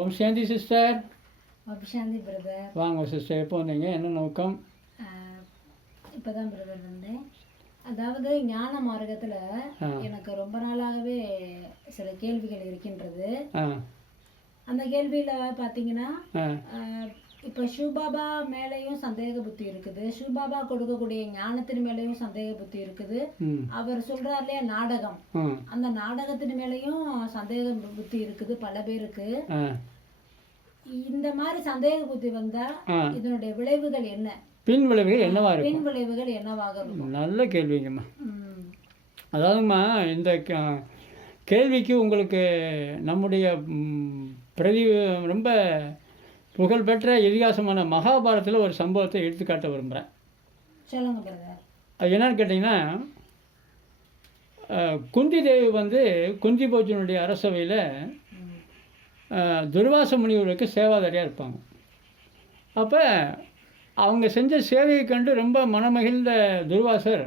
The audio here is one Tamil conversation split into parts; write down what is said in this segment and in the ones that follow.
ஓம் சாந்தி சிஸ்டர் அபிஷாந்தி பிரதர் வாங்க சிஸ்டர் எப்போ வந்தீங்க? என்ன நோக்கம்? இப்போ தான் பிரதர் வந்தேன். அதாவது ஞான மார்க்கத்தில். எனக்கு ரொம்ப நாளாகவே சில கேள்விகள் இருக்கின்றது. அந்த கேள்வியில் பார்த்தீங்கன்னா இப்போ சிவபாபா மேலேயும் சந்தேக புத்தி இருக்குது. சிவபாபா கொடுக்கக்கூடிய ஞானத்தின் மேலேயும் சந்தேக புத்தி இருக்குது. அவர் சொல்றார் இல்லையா நாடகம். அந்த நாடகத்தின் மேலேயும் சந்தேக புத்தி இருக்குது பல பேருக்கு. இந்த மாதிரி சந்தேக புத்தி வந்தா இதனுடைய விளைவுகள் என்ன? பின் விளைவுகள் என்னவா இருக்கும்? பின் விளைவுகள் என்னவாக இருக்கும்? நல்ல கேள்விங்கம்மா. ம். அதாவதும்மா இந்த கேள்விக்கு உங்களுக்கு நம்முடைய பிரதி ரொம்ப புகழ்பெற்ற இதிகாசமான மகாபாரதத்தில் ஒரு சம்பவத்தை எடுத்துக்காட்ட விரும்புகிறேன் என்னன்னு கேட்டிங்கன்னா குந்தி தேவி வந்து குந்தி போஜனுடைய அரசவையில் துர்வாச முனிவருக்கு சேவாதாரியாக இருப்பாங்க. அப்போ அவங்க செஞ்ச சேவையை கண்டு ரொம்ப மனமகிழ்ந்த துர்வாசர்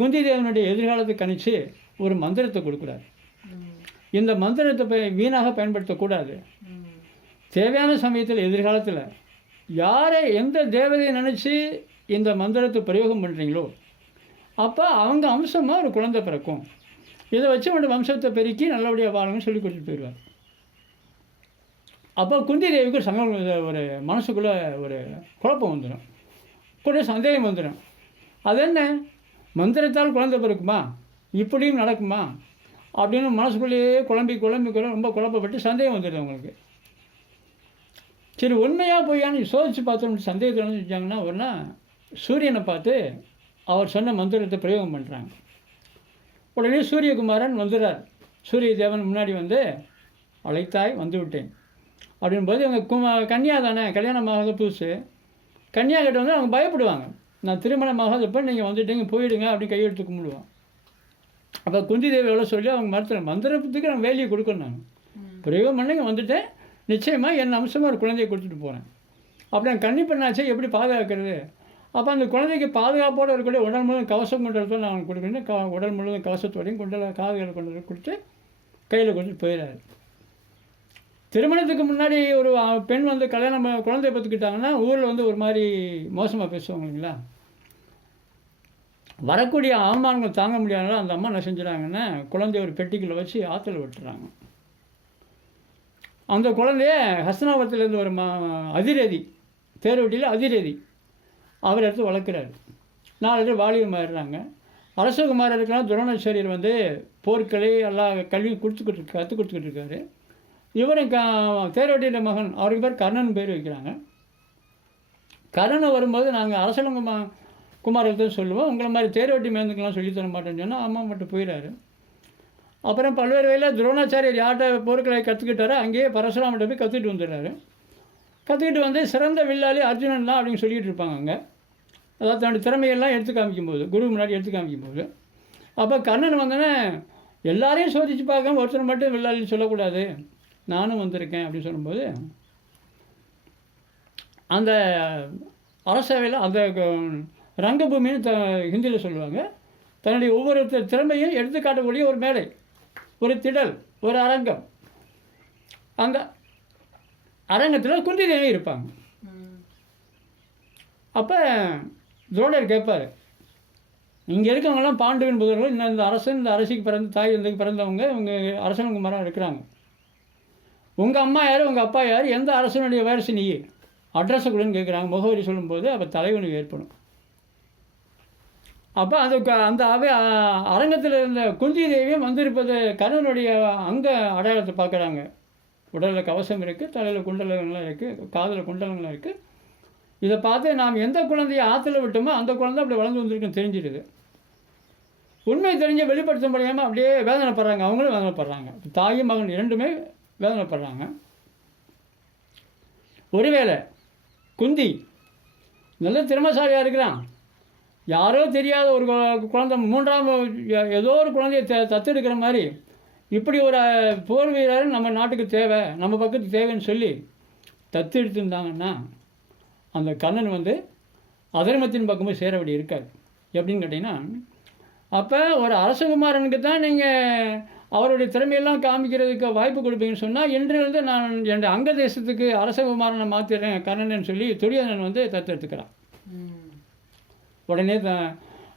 குந்தி தேவனுடைய எதிர்காலத்தை கணிச்சு ஒரு மந்திரத்தை கொடுக்குறாரு. இந்த மந்திரத்தை வீணாக பயன்படுத்தக்கூடாது. தேவையான சமயத்தில் எதிர்காலத்தில் யாரை எந்த தேவதையை நினச்சி இந்த மந்திரத்தை பிரயோகம் பண்ணுறீங்களோ அப்போ அவங்க அம்சமாக ஒரு குழந்தை பிறக்கும். இதை வச்சு உங்களோட வம்சத்தை பெருக்கி நல்லபடியாக வாழணும்னு சொல்லி கொடுத்துட்டு போயிடுவார். அப்போ குந்தி தேவிக்கு ஒரு ஒரு மனசுக்குள்ளே ஒரு குழப்பம் வந்துடும் கூட சந்தேகம் வந்துடும் அது என்ன மந்திரத்தால் குழந்தை பிறக்குமா? இப்படியும் நடக்குமா? அப்படின்னு மனசுக்குள்ளேயே குழம்பி குழம்பி குழம்பி ரொம்ப குழப்பப்பட்டு சந்தேகம் வந்துடுது அவங்களுக்கு. சரி உண்மையாக பொய்யான்னு சோதிச்சு பார்த்தோம்னு சந்தேகத்தில் என்ன செஞ்சாங்கன்னா ஒன்றா சூரியனை பார்த்து அவர் சொன்ன மந்திரத்தை பிரயோகம் பண்ணுறாங்க உடனே சூரியகுமாரன் வந்துடுறார் சூரிய தேவன் முன்னாடி வந்து அழைத்தாய் வந்து விட்டேன் அப்படின்போது இவங்க கும கன்னியா தானே கல்யாணமாகாத புதுசு. கன்னியா கிட்ட வந்து அவங்க பயப்படுவாங்க. நான் திருமணமாகாதப்ப நீங்கள் வந்துட்டீங்க போயிடுங்க அப்படின்னு கையெழுத்து கும்பிடுவான். அப்போ குந்தி தேவி எவ்வளோ சொல்லி அவங்க மறுத்துறேன் மந்திரத்துக்கு நான் வேலையை கொடுக்கணும் நான். பிரயோகம் பண்ணி வந்துட்டேன். நிச்சயமாக என் அம்சமாக ஒரு குழந்தையை கொடுத்துட்டு போகிறேன் அப்படி நான் கன்னி பெண்ணாச்சே எப்படி பாதுகாக்கிறது? அப்போ அந்த குழந்தைக்கு பாதுகாப்போடு இருக்கக்கூடிய உடல் முழுவதும் கவசம் கொண்டு வரத்தோ நான் அவனுக்கு கொடுக்குறேன். க உடல் முழுவதும் கவசத்தோடையும் கொண்டு காதுகளை கொண்டு கொடுத்து கையில் கொடுத்துட்டு போயிடாரு திருமணத்துக்கு முன்னாடி ஒரு பெண் வந்து கல்யாணம் குழந்தைய பார்த்துக்கிட்டாங்கன்னா ஊரில் வந்து ஒரு மாதிரி மோசமாக பேசுவாங்க இல்லைங்களா? வரக்கூடிய அவமானங்கள் தாங்க முடியாதனால அந்த அம்மா என்ன செஞ்சுறாங்கன்னா குழந்தைய ஒரு பெட்டிக்குள்ளே வச்சு ஆற்றுல விட்டுறாங்க. அந்த குழந்தைய ஹஸ்தனாபுரத்துலேருந்து ஒரு மா அதிரதி தேர்வட்டியில் அதிரதி அவர் எடுத்து வளர்க்குறாரு. நாலு பேர் வாலிபர் மாறிடுறாங்க. இருக்கலாம் துரோணாச்சாரியர் வந்து போர்க்கலை எல்லா கல்வியும் கொடுத்துக்கிட்டு கற்றுக் கொடுத்துக்கிட்டு இருக்காரு. இவரும் க தேரோட்டியோட மகன் அவருக்கு பேர் கர்ணன் பேர் வைக்கிறாங்க. கர்ணன் வரும்போது நாங்கள் அரசலங்க குமாரத்தை சொல்லுவோம் உங்களை மாதிரி தேரோட்டி மேந்துக்கெல்லாம் சொல்லித்தர மாட்டேன்னு சொன்னால் அம்மா மட்டும் போயிடாரு அப்புறம் பல்வேறு வகையில் துரோணாச்சாரியர் யார்கிட்ட போர்க்களை கற்றுக்கிட்டாரோ அங்கேயே பரசுராமிட்ட போய் கற்றுக்கிட்டு வந்துடுறாரு. கற்றுக்கிட்டு வந்து சிறந்த வில்லாளி அர்ஜுனன் தான் அப்படின்னு சொல்லிட்டு இருப்பாங்க அங்கே. அதாவது தன்னுடைய திறமையெல்லாம் எடுத்து காமிக்கும்போது குரு முன்னாடி எடுத்து காமிக்கும்போது. அப்போ கர்ணன் வந்தோடனே எல்லாரையும் சோதிச்சு பார்க்க ஒருத்தர் மட்டும் வில்லாளின்னு சொல்லக்கூடாது. நானும் வந்திருக்கேன் அப்படின்னு சொல்லும்போது அந்த அரசவையில் அந்த ரங்கபூமின்னு த ஹிந்தியில் சொல்லுவாங்க. தன்னுடைய ஒவ்வொரு திறமையும் எடுத்து காட்டக்கூடிய ஒரு மேடை ஒரு திடல் ஒரு அரங்கம். அந்த அரங்கத்தில் குந்தி தேவி இருப்பாங்க. அப்போ துரோடர் கேட்பார் இங்கே இருக்கவங்களாம் பாண்டுவின் புதர்கள் இன்னும் இந்த அரசன் இந்த அரசிக்கு பிறந்த தாய் இந்த பிறந்தவங்க இவங்க அரசனுக்கு மரம் இருக்கிறாங்க. உங்கள் அம்மா யார் உங்கள் அப்பா யார் எந்த அரசனுடைய வயசு நீ அட்ரஸை கொடுன்னு கேட்குறாங்க முகவரி சொல்லும்போது அப்போ தலைவனுக்கு ஏற்படும். அப்போ அது க- அந்த அவை அரங்கத்தில் இருந்த குந்தி தேவியும் வந்திருப்பது கர்ணனுடைய அங்க அடையாளத்தை பார்க்குறாங்க. உடலில் கவசம் இருக்குது தலையில் குண்டலங்கள்லாம் இருக்குது காதில் குண்டலங்கள்லாம் இருக்குது இதை பார்த்து நாம் எந்த குழந்தையை ஆற்றுல விட்டோமோ அந்த குழந்தை அப்படி வளர்ந்து வந்திருக்குன்னு தெரிஞ்சிடுது. உண்மை தெரிஞ்ச வெளிப்படுத்த முடியாமல் அப்படியே வேதனைப்படுறாங்க. அவங்களும் வேதனைப்படுறாங்க. தாயும் மகன் இரண்டுமே வேதனைப்படுறாங்க. ஒருவேளை குந்தி நல்ல திறமசாலியாக இருக்கிறான். யாரோ தெரியாத ஒரு குழந்தை மூன்றாம் ஏதோ ஒரு குழந்தைய த தத்தெடுக்கிற மாதிரி இப்படி ஒரு போர் வீரர் நம்ம நாட்டுக்கு தேவை நம்ம பக்கத்துக்கு தேவைன்னு சொல்லி தத்து எடுத்துருந்தாங்கன்னா அந்த கண்ணன் வந்து அதர்மத்தின் பக்கமும் சேர வேண்டி இருக்காது. எப்படின்னு கேட்டிங்கன்னா அப்போ ஒரு அரசகுமாரனுக்கு தான் நீங்கள் அவருடைய திறமையெல்லாம் காமிக்கிறதுக்கு வாய்ப்பு கொடுப்பீங்கன்னு சொன்னால் இன்றிலிருந்து நான் என்னுடைய அங்க தேசத்துக்கு அரசகுமாரனை மாற்றிடுறேன் கர்ணன் சொல்லி துரியோதனன் வந்து தத்தெடுத்துக்கிறான். உடனே த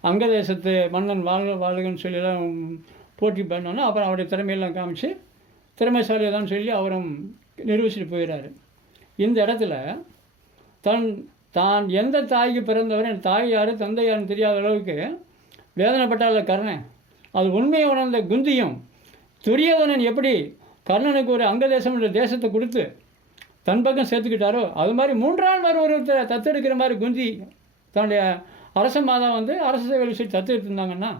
அங்க தேசத்து மன்னன் வாழ்க வாழ்கன்னு சொல்லிலாம் போட்டி பண்ணோன்னா அப்புறம் அவருடைய திறமையெல்லாம் காமிச்சு திறமைசாலி தான் சொல்லி அவரும் நிரூபிச்சுட்டு போயிடுறாரு இந்த இடத்துல தன் தான் எந்த தாய்க்கு பிறந்தவர் என் தாய் யார் தந்தை யாருன்னு தெரியாத அளவுக்கு வேதனைப்பட்டால கர்ணன். அது உண்மையை உணர்ந்த குந்தியும் துரியோதனன் எப்படி கர்ணனுக்கு ஒரு அங்கதேசம் என்ற தேசத்தை கொடுத்து தன் பக்கம் சேர்த்துக்கிட்டாரோ அது மாதிரி மூன்றாம் வர ஒருத்தரை தத்தெடுக்கிற மாதிரி குந்தி தன்னுடைய அரச மாதா வந்து அரச சேவையில் சொல்லி இருந்தாங்கன்னா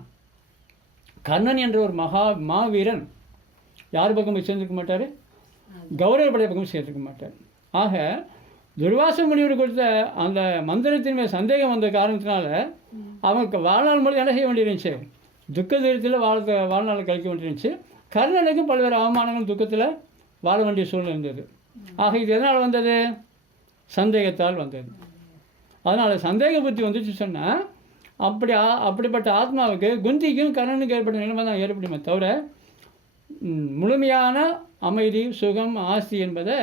கர்ணன் என்ற ஒரு மகா மாவீரன் யார் பக்கம் போய் சேர்ந்துருக்க மாட்டார்? கௌரவ படை பக்கம் சேர்ந்துருக்க மாட்டார். ஆக துர்வாச முனிவர் கொடுத்த அந்த மந்திரத்தின் மேல் சந்தேகம் வந்த காரணத்தினால அவனுக்கு வாழ்நாள் முழுவதும் என்ன செய்ய வேண்டியிருந்துச்சு? துக்க தீரத்தில் வாழ வாழ்நாளை கழிக்க வேண்டியிருந்துச்சு. கர்ணனுக்கும் பல்வேறு அவமானங்களும் துக்கத்தில் வாழ வேண்டிய சூழ்நிலை இருந்தது. ஆக இது எதனால் வந்தது? சந்தேகத்தால் வந்தது. அதனால் சந்தேக புத்தி வந்துச்சு சொன்னால் அப்படி அப்படிப்பட்ட ஆத்மாவுக்கு குந்திக்கும் கர்ணனுக்கு ஏற்பட்ட நிலைமை தான் ஏற்படுமே தவிர முழுமையான அமைதி சுகம் ஆஸ்தி என்பதை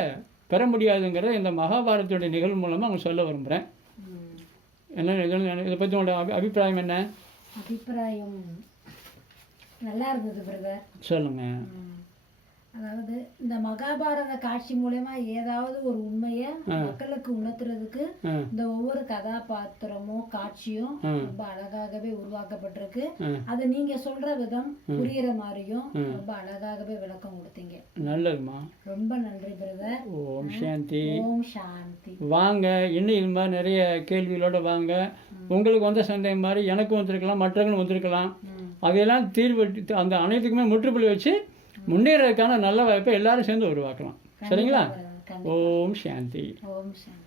பெற முடியாதுங்கிறத இந்த மகாபாரதத்துடைய நிகழ்வு மூலமாக அவங்க சொல்ல விரும்புகிறேன். என்ன இதை இதை பற்றி உங்களோட அபி அபிப்பிராயம் என்ன? அபிப்பிராயம் நல்லா இருந்தது பிரதர். சொல்லுங்கள் அதாவது இந்த மகாபாரத காட்சி மூலயமா ஏதாவது ஒரு உண்மையை மக்களுக்கு உணர்த்துறதுக்கு இந்த ஒவ்வொரு கதாபாத்திரமும் காட்சியும். ரொம்ப அழகாகவே உருவாக்கப்பட்டிருக்கு. அது நீங்க சொல்ற விதம் புரியுற மாதிரியும் ரொம்ப அழகாகவே விளக்கம் கொடுத்தீங்க. நல்லதும்மா. ரொம்ப நன்றி பிரதர் ஓம் சாந்தி. ஓம் சாந்தி. வாங்க இன்னும் இது மாதிரி நிறைய கேள்விகளோட வாங்க. உங்களுக்கு வந்த சந்தேகம் மாதிரி எனக்கும் வந்திருக்கலாம் மற்றவங்களும் வந்திருக்கலாம். அதையெல்லாம் தீர்வு அந்த அனைத்துக்குமே முற்றுப்புள்ளி வச்சு முன்னேறதுக்கான நல்ல வாய்ப்பை எல்லாரும் சேர்ந்து உருவாக்கலாம். சரிங்களா. ஓம் சாந்தி. ஓம் சாந்தி.